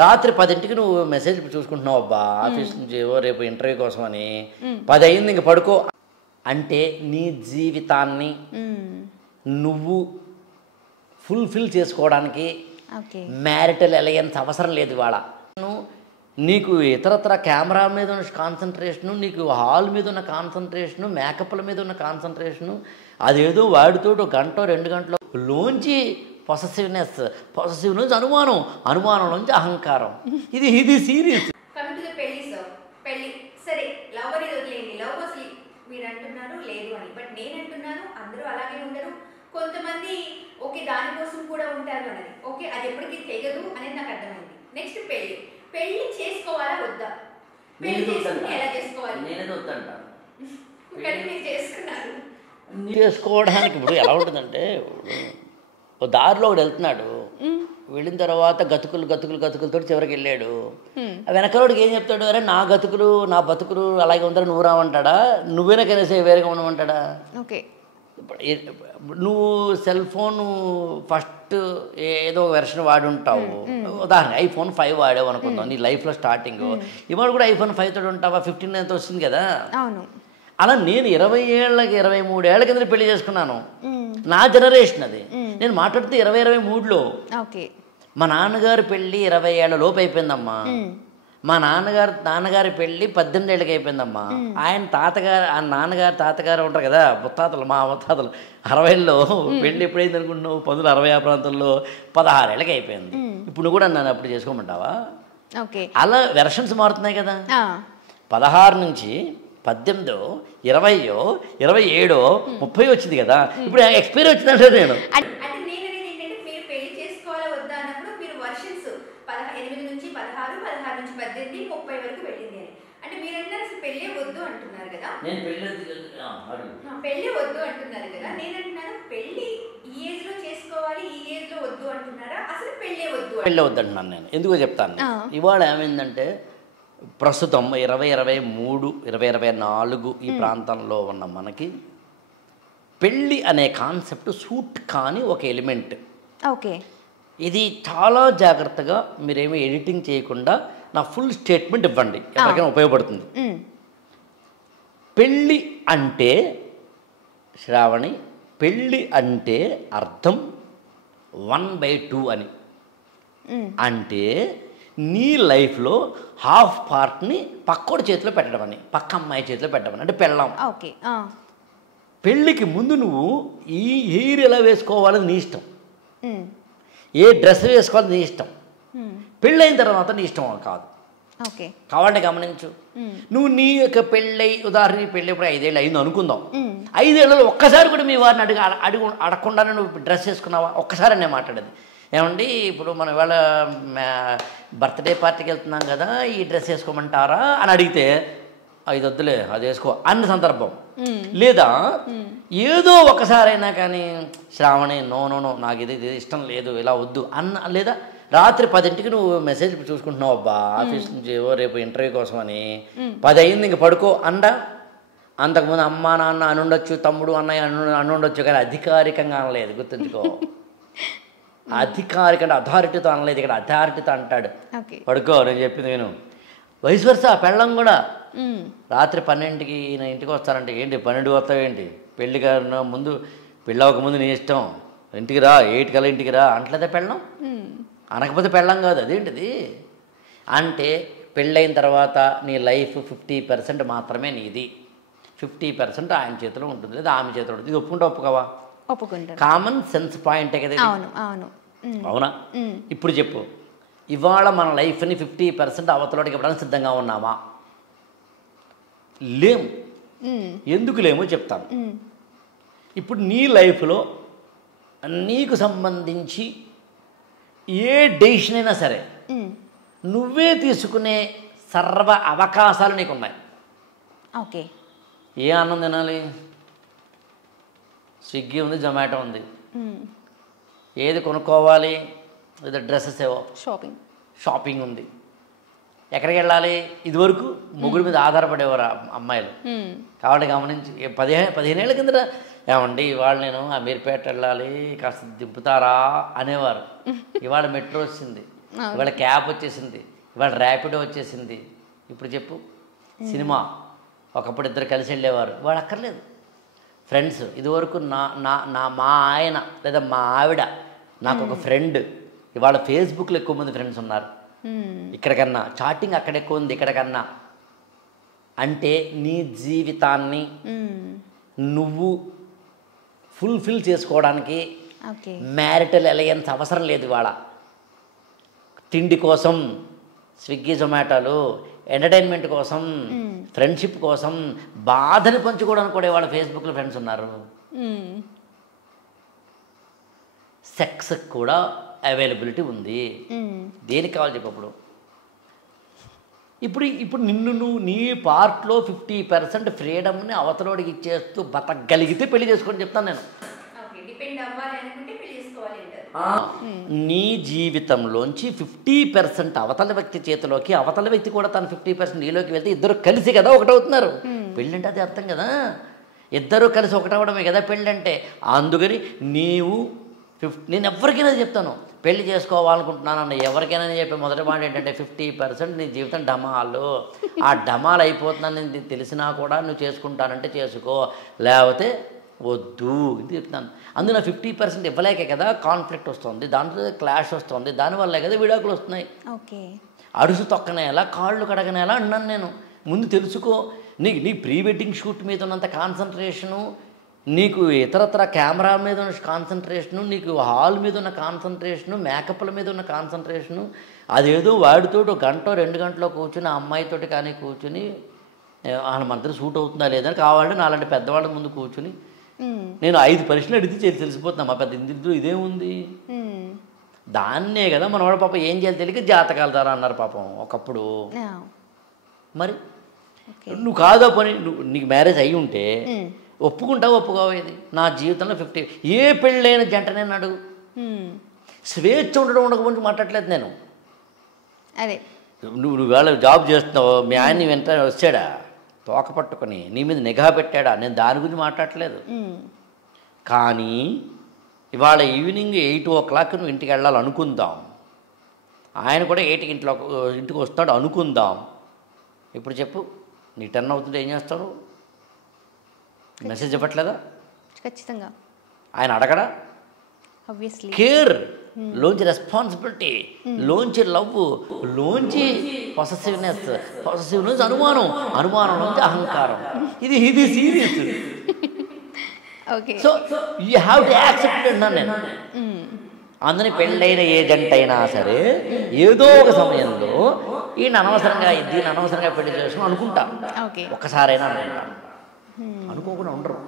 రాత్రి 10ంటికి నువ్వు మెసేజ్ చూసుకుంటున్నావు అబ్బా ఆఫీస్ నుంచి రేపు ఇంటర్వ్యూ కోసం అని 10 అయింది ఇంక పడుకో అంటే నీ జీవితాన్ని నువ్వు ఫుల్ఫిల్ చేసుకోవడానికి మ్యారిటల్ అలయన్స్ అవసరం లేదు ఇవాళ. నీకు ఇతరత్ర కెమెరా మీద ఉన్న కాన్సన్ట్రేషను, నీకు హాల్ మీద ఉన్న కాన్సన్ట్రేషను, మేకప్ల మీద ఉన్న కాన్సన్ట్రేషను, అదేదో వాడితో 1 గంట 2 గంటల లోంచి పొసెసివ్ నుంచి అనుమానం నుంచి అహంకారం. ఇది సీరియస్. పెళ్లి సరే, లవ్ అనేది వదిలేండి. లవ్ అసలు మీరు అంటున్నారు లేదు అని, బట్ నేను అంటున్నాను అందరూ అలాగే ఉండరు. కొంతమంది ఓకే దానికోసం కూడా ఉంటారు అనేది, ఓకే అది ఎప్పటికీ తెగదు అనేది నాకు అర్థమైంది. నెక్స్ట్ పెళ్లి చేసుకోవాలా వద్దా? పెళ్లి చేసుకుంటే ఎలా చేసుకోవాలి? నేనేదో వద్దంటాను. కానీ మీరు చేసుకున్నారు. చేసుకోవడానికి ఇప్పుడు ఎలా ఉంటుందంటే, ఓ దారిలో ఒకడు వెళ్తున్నాడు, వెళ్ళిన తర్వాత గతుకులతో చివరికి వెళ్ళాడు. వెనకలోడికి ఏం చెప్తాడు? అరే నా బతుకులు అలాగే ఉందని నువ్వు రావంటాడా? నువ్వేనా కనీసం వేరేగా ఉండమంటాడా? ఓకే, నువ్వు సెల్ ఫోన్ ఫస్ట్ ఏదో వెర్షన్ వాడి ఉంటావు, ఉదాహరణ iPhone 5 వాడావు అనుకుందాం నీ లైఫ్లో స్టార్టింగ్. ఇవాళ కూడా iPhone 5 తోటి ఉంటావా? 15 ఎంత వస్తుంది కదా. అలా నేను 20 ఏళ్ళకి 23 ఏళ్ల కింద పెళ్లి చేసుకున్నాను. నా జనరేషన్ అది. నేను మాట్లాడితే 2023లో. మా నాన్నగారు పెళ్ళి 20 ఏళ్ల లోపు అయిపోయిందమ్మా. మా నాన్నగారి పెళ్ళి 18 ఏళ్ళకి అయిపోయిందమ్మా. ఆయన తాతగారు ఉంటారు కదా, మా ముత్తాతలు 60లో పెళ్ళి ఎప్పుడైంది అనుకుంటున్నావు? 1960 ఆ ప్రాంతంలో 16 ఏళ్ళకి అయిపోయింది. ఇప్పుడు కూడా నన్ను అప్పుడు చేసుకోమంటావా? అలా వెర్షన్స్ మారుతున్నాయి కదా. 16 నుంచి 18, 20, 27, 30 వచ్చింది కదా. ఇప్పుడు ఎక్స్పైరీ వచ్చిందంటే నేను పెళ్లి వద్దు అంటున్నారు కదా. నేను అంటున్నాను పెళ్లి ఈ ఏజ్ లో చేసుకోవాలి, ఈ ఏజ్ లో వద్దు అంటున్నారా? అసలు పెళ్లి వద్దు అంటున్నాను నేను. ఎందుకో చెప్తాను. ఇవాళ ఏమైందంటే ప్రస్తుతం 2023, 2024 ఈ ప్రాంతంలో ఉన్న మనకి పెళ్ళి అనే కాన్సెప్ట్ సూట్ కాని ఒక ఎలిమెంట్. ఇది చాలా జాగ్రత్తగా మీరేమీ ఎడిటింగ్ చేయకుండా నా ఫుల్ స్టేట్మెంట్ ఇవ్వండి, ఎవరికైనా ఉపయోగపడుతుంది. పెళ్ళి అంటే శ్రావణి, పెళ్ళి అంటే అర్థం 1/2 అని. అంటే నీ లైఫ్లో హాఫ్ పార్ట్ని పక్కోడి చేతిలో పెట్టడం అని, పక్క అమ్మాయి చేతిలో పెట్టడం అంటే పెళ్ళాం. పెళ్ళికి ముందు నువ్వు ఈ హెయిర్ ఎలా వేసుకోవాలని నీ ఇష్టం, ఏ డ్రెస్ వేసుకోవాలని నీ ఇష్టం. పెళ్ళైన తర్వాత నీ ఇష్టం కాదు. కావాలంటే గమనించు. నువ్వు నీ యొక్క పెళ్ళై, ఉదాహరణ పెళ్ళి ఇప్పుడు 5 ఏళ్ళు అయింది అనుకుందాం. 5 ఏళ్ళలో ఒక్కసారి కూడా మీ వారిని అడగకుండానే నువ్వు డ్రెస్ వేసుకున్నావా? ఒక్కసారి నేను మాట్లాడేది ఏమండి, ఇప్పుడు మనం ఇవాళ బర్త్డే పార్టీకి వెళ్తున్నాం కదా, ఈ డ్రెస్ వేసుకోమంటారా అని అడిగితే ఇది వద్దులే అది వేసుకో అన్న సందర్భం. లేదా ఏదో ఒకసారైనా కానీ శ్రావణి నో నాకు ఇది ఇష్టం లేదు, ఇలా వద్దు అన్న, లేదా రాత్రి 10ంటికి నువ్వు మెసేజ్ చూసుకుంటున్నావు అబ్బా ఆఫీస్ నుంచి రేపు ఇంటర్వ్యూ కోసం అని 10 అయింది ఇంక పడుకో అండా. అంతకుముందు అమ్మ నాన్న అనుండొచ్చు, తమ్ముడు అన్నయ్య అనుండొచ్చు, కానీ అధికారికంగా అనలేదు, గుర్తుంచుకో. అధికారికంగా అథారిటీతో అనలేదు, ఇక్కడ అథారిటీతో అంటాడు పడుకో. నేను చెప్పింది నేను వయసు వరుస పెళ్ళం కూడా రాత్రి 12ంటికి ఈయన ఇంటికి వస్తారంటే ఏంటి 12 వస్తావేంటి? పెళ్ళి కన్నా ముందు, పెళ్ళి అవ్వక ముందు నీ ఇష్టం, ఇంటికి రా 8 కల్లా ఇంటికి రా అంటలేదా పెళ్ళం? అనకపోతే పెళ్ళం కాదు. అదేంటిది అంటే పెళ్ళైన తర్వాత నీ లైఫ్ 50% మాత్రమే నీది, 50% ఆయన చేతిలో ఉంటుంది, లేదా ఆమె చేతిలో ఉంటుంది. ఇది ఒప్పుకోవా? కామన్ సెన్స్ పాయింటే కదా. అవునా? ఇప్పుడు చెప్పు, ఇవాళ మన లైఫ్ని 50% అవతలోకి ఇవ్వడానికి సిద్ధంగా ఉన్నామా? లేము. ఎందుకు లేమో చెప్తాను. ఇప్పుడు నీ లైఫ్లో నీకు సంబంధించి ఏ డెసిషన్ అయినా సరే నువ్వే తీసుకునే సర్వ అవకాశాలు నీకున్నాయి. ఏ అన్నం తినాలి? స్విగ్గీ ఉంది, జొమాటో ఉంది. ఏది కొనుక్కోవాలి? లేదా డ్రెస్సెస్ ఏవో షాపింగ్ ఉంది. ఎక్కడికి వెళ్ళాలి? ఇదివరకు ముగ్గురు మీద ఆధారపడేవారు అమ్మాయిలు. కాబట్టి గమనించి 15 ఏళ్ళ కిందట ఏమండి ఇవాళ నేను అమీర్పేట వెళ్ళాలి కాస్త దింపుతారా అనేవారు. ఇవాళ మెట్రో వచ్చింది, ఇవాళ క్యాబ్ వచ్చేసింది, ఇవాళ ర్యాపిడో వచ్చేసింది. ఇప్పుడు చెప్పు, సినిమా ఒకప్పుడు ఇద్దరు కలిసి వెళ్ళేవారు, ఇవాళ అక్కర్లేదు. ఫ్రెండ్స్, ఇదివరకు మా ఆయన లేదా మా ఆవిడ నాకు ఒక ఫ్రెండ్, ఇవాళ ఫేస్బుక్లో ఎక్కువ మంది ఫ్రెండ్స్ ఉన్నారు. ఇక్కడికన్నా చాటింగ్ అక్కడ ఎక్కువ ఉంది ఇక్కడికన్నా. అంటే నీ జీవితాన్ని నువ్వు ఫుల్ఫిల్ చేసుకోవడానికి మ్యారిటల్ అలయన్స్ అవసరం లేదు. ఇవాళ తిండి కోసం స్విగ్గీ జొమాటోలు, ఎంటర్టైన్మెంట్ కోసం, ఫ్రెండ్షిప్ కోసం, బాధని పంచుకోవడానికి కూడా ఇవాళ ఫేస్బుక్లో ఫ్రెండ్స్ ఉన్నారు. సెక్స్ కూడా అవైలబిలిటీ ఉంది. దేనికి కావాలి చెప్పప్పుడు. ఇప్పుడు నిన్ను నువ్వు నీ పార్ట్లో 50% ఫ్రీడమ్ని అవతలోడికి ఇచ్చేస్తూ బతకగలిగితే పెళ్లి చేసుకొని చెప్తాను నేను. నీ జీవితంలోంచి 50% అవతల వ్యక్తి చేతిలోకి, అవతల వ్యక్తి కూడా తన 50% నీలోకి వెళ్తే ఇద్దరు కలిసి కదా ఒకటవుతున్నారు. పెళ్ళంటే అది అర్థం కదా, ఇద్దరు కలిసి ఒకటవడమే కదా పెళ్ళంటే. అందుకని నేను ఎవరికైనా చెప్తాను, పెళ్లి చేసుకోవాలనుకుంటున్నాను అన్న ఎవరికైనా చెప్పే మొదటి మాట ఏంటంటే 50% నీ జీవితం డమాలు. ఆ డమాలు అయిపోతుందని నీకు తెలిసినా కూడా నువ్వు చేసుకుంటానంటే చేసుకో, లేకపోతే వద్దు ఇది చెప్తాను. అందులో 50% ఇవ్వలేకే కదా కాన్ఫ్లిక్ట్ వస్తుంది, దాంట్లో క్లాష్ వస్తుంది, దానివల్లే కదా విడాకులు వస్తున్నాయి. అడుసు తొక్కనేలా కాళ్ళు కడగనేలా అన్నాను నేను. ముందు తెలుసుకో, నీ ప్రీ వెడ్డింగ్ షూట్ మీద ఉన్నంత కాన్సన్ట్రేషను, నీకు ఇతరత్ర కెమెరా మీద ఉన్న కాన్సన్ట్రేషను, నీకు హాల్ మీద ఉన్న కాన్సన్ట్రేషను, మేకప్ల మీద ఉన్న కాన్సన్ట్రేషను, అదేదో వాడితో 1 గంట 2 గంటలో కూర్చుని ఆ అమ్మాయితోటి కానీ కూర్చుని వాళ్ళ మంత్రి సూట్ అవుతుందా లేదని కావాలంటే నాలాంటి పెద్దవాళ్ళ ముందు కూర్చుని నేను 5 ప్రశ్నలు అడిగితే తెలిసిపోతున్నా మా పెద్ద ఇందులో ఇదేముంది. దాన్నే కదా మనవాడు పాపం ఏం చేయాలి తెలియక జాతకాల ద్వారా అన్నారు పాపం ఒకప్పుడు. మరి నువ్వు కాదో పని, నీకు మ్యారేజ్ అయ్యి ఉంటే ఒప్పుకుంటావు ఒప్పుకోవు. ఇది నా జీవితంలో 50 ఏ పెళ్ళైన జంటనే అడుగు, స్వేచ్ఛ ఉండడం ఉండకపోతే మాట్లాడలేదు నేను. అదే నువ్వు వేళ జాబ్ చేస్తున్నావు, మీ ఆయన వెంట వచ్చాడా తోక పట్టుకొని నీ మీద నిఘా పెట్టాడా, నేను దాని గురించి మాట్లాడట్లేదు. కానీ ఇవాళ ఈవినింగ్ 8 o'clock నువ్వు ఇంటికి వెళ్ళాలి అనుకుందాం, ఆయన కూడా 8కి ఇంటికి వస్తాడు అనుకుందాం. ఇప్పుడు చెప్పు, నీ 10 అవుతుంటే ఏం చేస్తాడు? మెసేజ్ ఇవ్వట్లేదా? ఖచ్చితంగా. ఆయన అడగడా? కేర్ లోంచి రెస్పాన్సిబిలిటీ, లోంచి లవ్, లోంచి పొసెసివ్నెస్, పొసెసివ్ నుంచి అనుమానం, అనుమానం నుంచి అహంకారం. ఇది serious. So you have to accept అన్నాను నేను. అందుని పెళ్ళైన ఏ జంట అయినా సరే ఏదో ఒక సమయంలో దీన్ని అనవసరంగా పెళ్లి చేసుకుని అనుకుంటా, ఒక్కసారైనా అనుకుంటా, అనుకోకుండా ఉండరు.